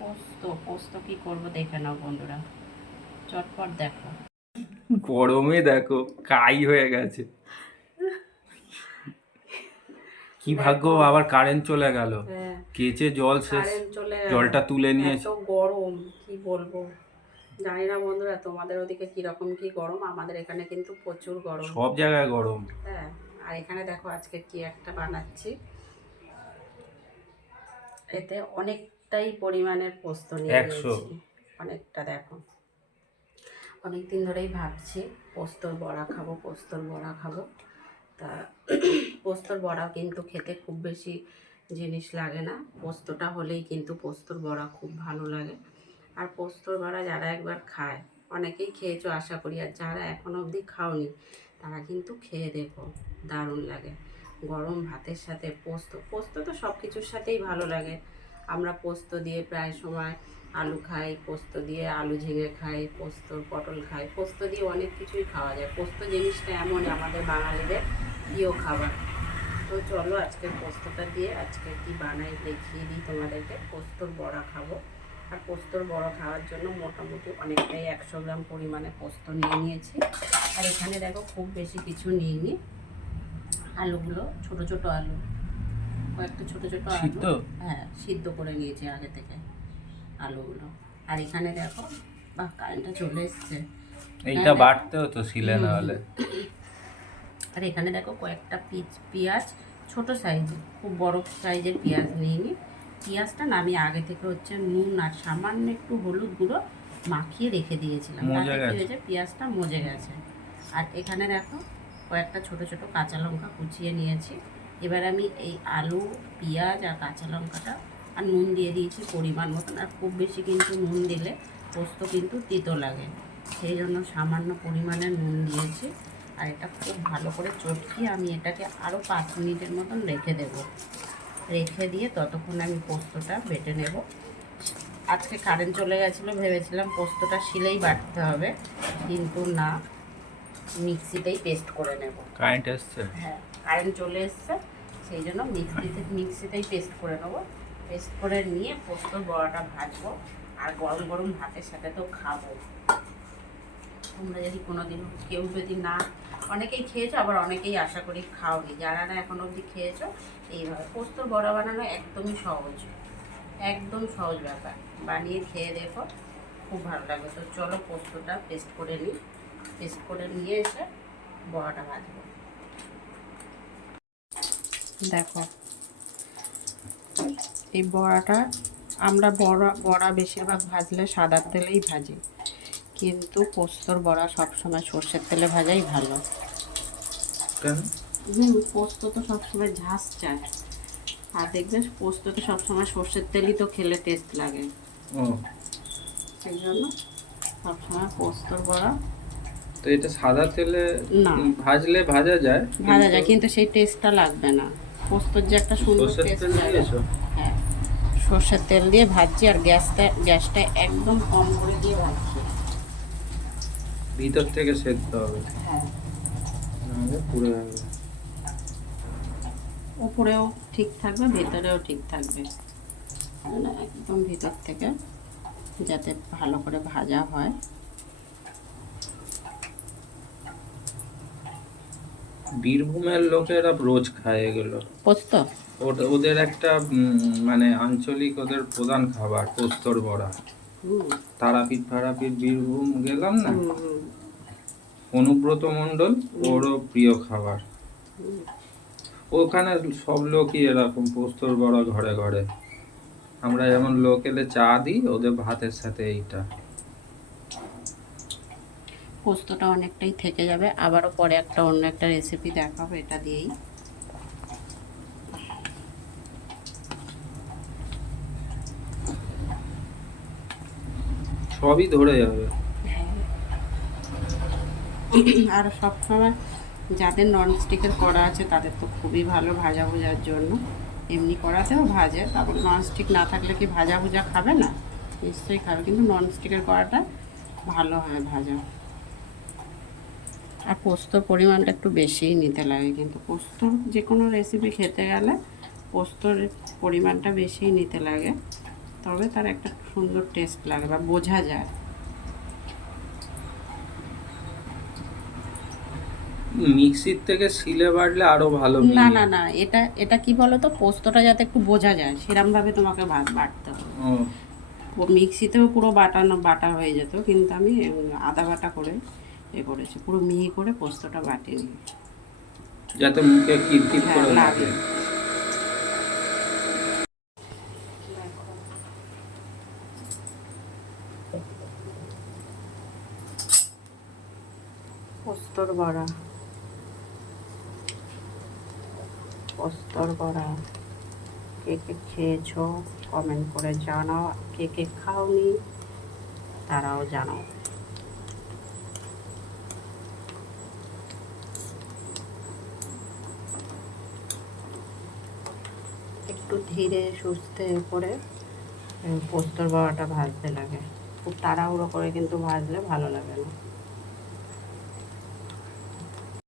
পোস্ত পোস্ত কি করবো দেখে নাও বন্ধুরা, চটপট দেখো। গরমে দেখো কাই হয়ে গেছে। কি ভাগ্য আবার কারেন্ট চলে গেল। হ্যাঁ, কেচে জল শেষ, কারেন্ট চলে গেল। জলটা তুলে নিয়েছে। এত গরম কি বলবো, জানি না বন্ধুরা তোমাদের ওদিকে কিরকম কি গরম, আমাদের এখানে কিন্তু প্রচুর গরম, সব জায়গায় গরম। হ্যাঁ। আর এখানে দেখো আজকে কি একটা বানাচ্ছি, এতে অনেকটাই পরিমাণের পোস্ত নিয়ে 100 নিয়েছি, অনেকটা। দেখো অনেক দিন ধরেই ভাবছি পোস্তর বড়া খাবো, পোস্তর বড়া খাবো। তা পোস্তর বড়া কিন্তু খেতে খুব বেশি জিনিস লাগে না, পোস্তটা হলেই কিন্তু পোস্তর বড়া খুব ভালো লাগে। আর পোস্তর বড়া যারা একবার খায়, অনেকেই খেয়েছো আশা করি, আর যারা এখনো অবধি খাওনি তারা কিন্তু খেয়ে দেখো, দারুণ লাগে। গরম ভাতের সাথে পোস্ত, পোস্ত তো সব কিছুর সাথেই ভালো লাগে। আমরা পোস্ত দিয়ে প্রায় সময় আলু খাই, পোস্ত দিয়ে আলু ঝিঙে খাই, পোস্ত পটল খাই, পোস্ত দিয়ে অনেক কিছুই খাওয়া যায়। পোস্ত জিনিসটা এমন আমাদের বাঙালিদের প্রিয় খাবার। তো চলো আজকে পোস্তটা দিয়ে আজকে কি বানাই দেখিয়ে দিই তোমাদেরকে। পোস্তর বড়া খাবো, আর পোস্তর বড়া খাওয়ার জন্য মোটামুটি অনেকটাই 100 গ্রাম পরিমাণে পোস্ত নিয়ে নিয়েছি। আর এখানে দেখো খুব বেশি কিছু নিইনি, আলুগুলো ছোট ছোট আলু, কয়েকটা ছোট ছোট আলু, হ্যাঁ সিদ্ধ করে নিয়েছি আগে থেকে আলুগুলো। আর এখানে দেখো, বাহ কারেন্টটা চলে এসছে, এইটা বাটতে হতো শিলে না হলে। আর এখানে দেখো কয়েকটা পেঁয়াজ, ছোট সাইজের, খুব বড় সাইজের পেঁয়াজ নিইনি। পেঁয়াজটা না আমি আগে থেকে হচ্ছে নুন আর সামান্য একটু হলুদ গুঁড়ো মাখিয়ে রেখে দিয়েছিলাম, তাতে কি হয়েছে পেঁয়াজটা মজে গেছে। আর এখানে দেখো কয়েকটা ছোট ছোট কাঁচা লঙ্কা কুচিয়ে নিয়েছি। এবার আমি এই আলু, পেঁয়াজ আর কাঁচা লঙ্কাটা আর নুন দিয়ে দিয়েছি পরিমাণ মতন। আর খুব বেশি কিন্তু নুন দিলে পোস্ত কিন্তু তিতো লাগে, সেই জন্য সামান্য পরিমাণে নুন দিয়েছি। আর এটা খুব ভালো করে চটকিয়ে আমি এটাকে আরও 5 মিনিটের মতন রেখে দেব। রেখে দিয়ে ততক্ষণ আমি পোস্তটা বেটে নেব। আজকে কারেন্ট চলে গেছিলো, ভেবেছিলাম পোস্তটা শিলেই বাটতে হবে, কিন্তু না, মিক্সিতেই পেস্ট করে নেব। কারেন্ট এসছে? হ্যাঁ কারেন্ট চলে এসছে, সেই জন্য মিক্সিতেই পেস্ট করে নেব। পেস্ট করে নিয়ে পোস্তর বড়াটা ভাজবো, আর গরম গরম ভাতের সাথে তো খাবো। তোমরা যদি কোনোদিন কেউ যদি না, অনেকেই খেয়েছো আবার অনেকেই আশা করি খাওনি, যারা না এখনো অবধি খেয়েছো, এইভাবে পোস্তর বড়া বানানো একদমই সহজ, একদম সহজ ব্যাপার, বানিয়ে খেয়ে দেখো, খুব ভালো লাগবে। তো চলো পোস্তটা পেস্ট করে নিই, পেস্ট করে নিয়ে এসে বড়াটা ভাজবো। দেখো এই বড়াটা, আমরা বড়া বেশিরভাগ ভাজলে সাদা তেলেই ভাজি, কিন্তু পোস্তর বড়া সবসময় সর্ষের তেলে ভাজাই ভালো। পোস্ত তো সবসময় ঝাঁস চায়, আর দেখবে পোস্ত তো সবসময় সর্ষের তেলই তো খেলে টেস্ট লাগে, সেই জন্য সবসময় পোস্তর বড়া। তো এটা সাদা তেলে না ভাজলে ভাজা যায়, কিন্তু সেই টেস্টটা লাগবে না। পোস্তর যে একটা সুন্দর টেস্ট লাগে। হ্যাঁ সর্ষের তেল দিয়ে ভাজছি, আর গ্যাসটা একদম কম করে দিয়ে ভাজছি। ভিতর থেকে সেদ্ধ হবে, হ্যাঁ নাহলে পুড়ে যাবে। উপরেও ঠিক থাকবে, ভেতরেও ঠিক থাকবে, একদম ভিতর থেকে যাতে ভালো করে ভাজা হয়। বীরভূমের লোকেরা রোজ খায় এগুলো পোস্ত, ওদের একটা মানে আঞ্চলিক ওদের প্রধান খাবার পোস্তর বড়া। তারাপীঠ ফারাপীঠ বীরভূম গেলাম না, অনুব্রত মণ্ডল ওরও প্রিয় খাবার। ওখানে সব লোকই এরকম পোস্তর বড়া ঘরে ঘরে। আমরা যেমন লোক এলে চা দিই, ওদের ভাতের সাথে এইটা। পোস্তটা অনেকটাই থেকে যাবে, আবারও পরে অন্য একটা রেসিপি দেখাবো এটা দিয়েই। সবই ধরে যাবে। আর সবসময় যাদের ননস্টিকের কড়া আছে তাদের তো খুবই ভালো ভাজা ভুজার জন্য, এমনি কড়াতেও ভাজে, তারপর ননস্টিক না থাকলে কি ভাজা ভুজা খাবে না, নিশ্চয়ই খাবে, কিন্তু ননস্টিকের কড়াটা ভালো হয় ভাজা। আর পোস্তর পরিমাণটা একটু বেশিই নিতে লাগে, কিন্তু পোস্তর যে কোনো রেসিপি খেতে গেলে পোস্তর পরিমাণটা বেশিই নিতে লাগে, তবে তার একটা সুন্দর টেস্ট লাগে বা বোঝা যায়। মিক্সির থেকে শিলে বাটলে আরো ভালো না মিহি। না না, এটা এটা কি বলো তো, পোস্তটা যাতে একটু বোঝা যায় সেরমভাবে তোমাকে বাটতে হবে। ও, মিক্সিতেও পুরো বাটা হয়ে যেত, কিন্তু আমি আদা বাটা করে করেছি, পুরো মিহি করে পোস্তটা বাটিয়ে নিই। যাতে মুখে কিরকির হ্যাঁ, করে লাগে। লাগে। পোস্তর বড়া, পোস্তর বড়া কে কে খেয়েছো কমেন্ট করে জানাও, কে কে খাওনি তারাও জানাও। একটু ধীরে সুস্থে করে পোস্তর বড়াটা ভাজতে লাগে, খুব তাড়াহুড়ো করে কিন্তু ভাজলে ভালো লাগে না।